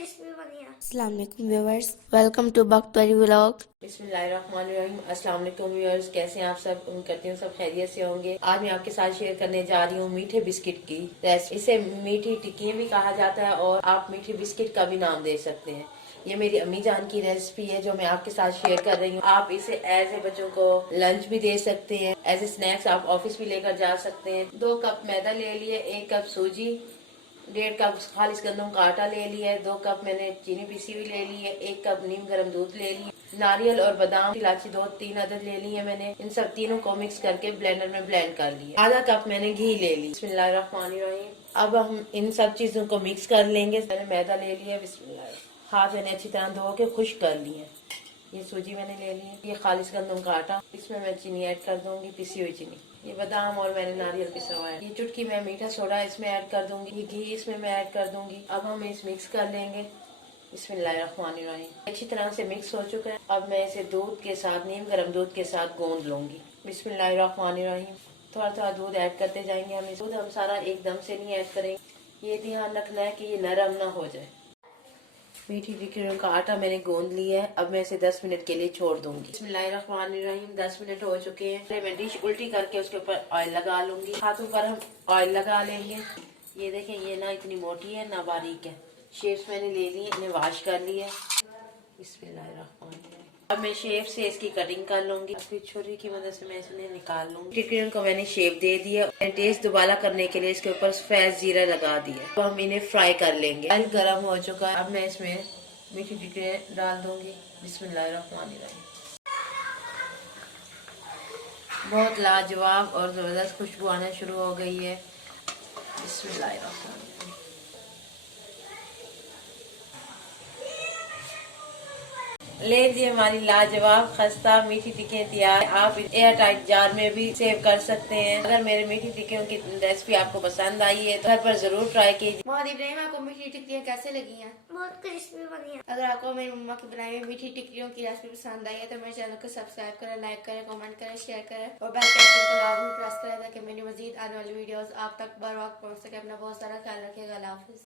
Crispy बनी है। अस्सलाम वालेकुम व्यूअर्स, वेलकम टू बख्तरी व्लॉग। बिस्मिल्लाहिर्रहमानिर्रहीम। अस्सलाम वालेकुम व्यूअर्स, कैसे हैं आप सब? उम्मीद करती हूँ सब खैरियत से होंगे। आज मैं आपके साथ शेयर करने जा रही हूँ मीठे बिस्किट की रेसिपी। इसे मीठी टिक्की भी कहा जाता है और आप मीठी बिस्किट का भी नाम दे सकते हैं। ये मेरी अम्मी जान की रेसिपी है जो मैं आपके साथ शेयर कर रही हूँ। आप इसे एज ए बच्चों को लंच भी दे सकते हैं, एज ए स्नैक्स आप ऑफिस भी लेकर जा सकते हैं। 2 कप मैदा ले लिए, 1 कप सूजी, 1.5 कप खालिश गंदम का आटा ले लिया है, 2 कप मैंने चीनी पीसी हुई ले ली है, 1 कप नीम गर्म दूध ले लिया, नारियल और बादाम इलायची 2-3 अदद ले ली है। मैंने इन सब तीनों को मिक्स करके ब्लेंडर में ब्लेंड कर लिया। आधा कप मैंने घी ले ली। बिस्मिल्लाहिर्रहमानिर्रहीम। अब हम इन सब चीजों को मिक्स कर लेंगे। मैंने मैदा ले लिया। बिस्मिल्लाह। हाथ मैंने अच्छी तरह धो के खुश्क कर लिए। ये सूजी मैंने ले ली है, ये खालिश गंदम का आटा, इसमें मैं चीनी ऐड कर दूंगी, पिसी हुई चीनी, ये बादाम और मैंने नारियल पिसा हुआ है, ये चुटकी मैं मीठा सोडा इसमें ऐड कर दूंगी, ये घी इसमें मैं ऐड कर दूंगी। अब हम इस मिक्स कर लेंगे। बिस्मिल्लाहिर्रहमानिर्रहीम। अच्छी तरह से मिक्स हो चुका है। अब मैं इसे दूध के साथ, नीम गर्म दूध के साथ गूंद लूंगी। बिस्मिल्लाहिर्रहमानिर्रहीम। थोड़ा थोड़ा दूध ऐड करते जाएंगे। हम दूध हम सारा एकदम से नहीं ऐड करेंगे, ये ध्यान रखना है कि ये नरम ना हो जाए। मीठी टिक्कियों का आटा मैंने गूंद लिया है। अब मैं इसे 10 मिनट के लिए छोड़ दूंगी। बिस्मिल्लाहिर्रहमानिर्रहीम। 10 मिनट हो चुके हैं। मैं डिश उल्टी करके उसके ऊपर ऑयल लगा लूंगी। हाथों पर हम ऑयल लगा लेंगे। ये देखें, ये ना इतनी मोटी है ना बारीक है। शेप्स मैंने ले ली है, इन्हें वॉश कर लिया है। बिस्मिल्लाहिर्रहमानिर्रहीम। अब मैं शेप से इसकी कटिंग कर लूंगी। फिर छुरी की मदद से मैं इसमें निकाल लूंगी। टिक्कियों को मैंने शेप दे दिया। टेस्ट दोबारा करने के लिए इसके ऊपर सफेद जीरा लगा दिया। तो हम इन्हें फ्राई कर लेंगे। ऑयल गर्म हो चुका है। अब मैं इसमें मीठी टिक्कियाँ डाल दूंगी। बिस्मिल्लाहिर्रहमानिर्रहीम। बहुत लाजवाब और जबरदस्त खुशबू आना शुरू हो गई है। बिस्मिल्लाहिर्रहमानिर्रहीम। लीजिए, हमारी लाजवाब खस्ता मीठी टिक्कियाँ तैयार। आप एयर टाइट जार में भी सेव कर सकते हैं। अगर मेरे मीठी टिक्कियों की रेसिपी आपको पसंद आई है तो घर पर जरूर ट्राई कीजिए। मोहम्मद इब्राहिम, आपको मीठी टिक्कियाँ कैसे लगी हैं? बहुत क्रिस्पी बनी है। अगर आपको मेरी मम्मा की बनाई हुई मीठी टिक्कियों की रेसिपी पसंद आई है तो मेरे चैनल को सब्सक्राइब करें, लाइक करें, कमेंट करें, शेयर करें और बेल के आइकन को लाजमी प्रेस करें ताकि मेरी मजीद आने वाली वीडियोस आप तक बर वक्त पहुंच सके। अपना बहुत सारा ख्याल रखिएगा। अल्लाह हाफिज।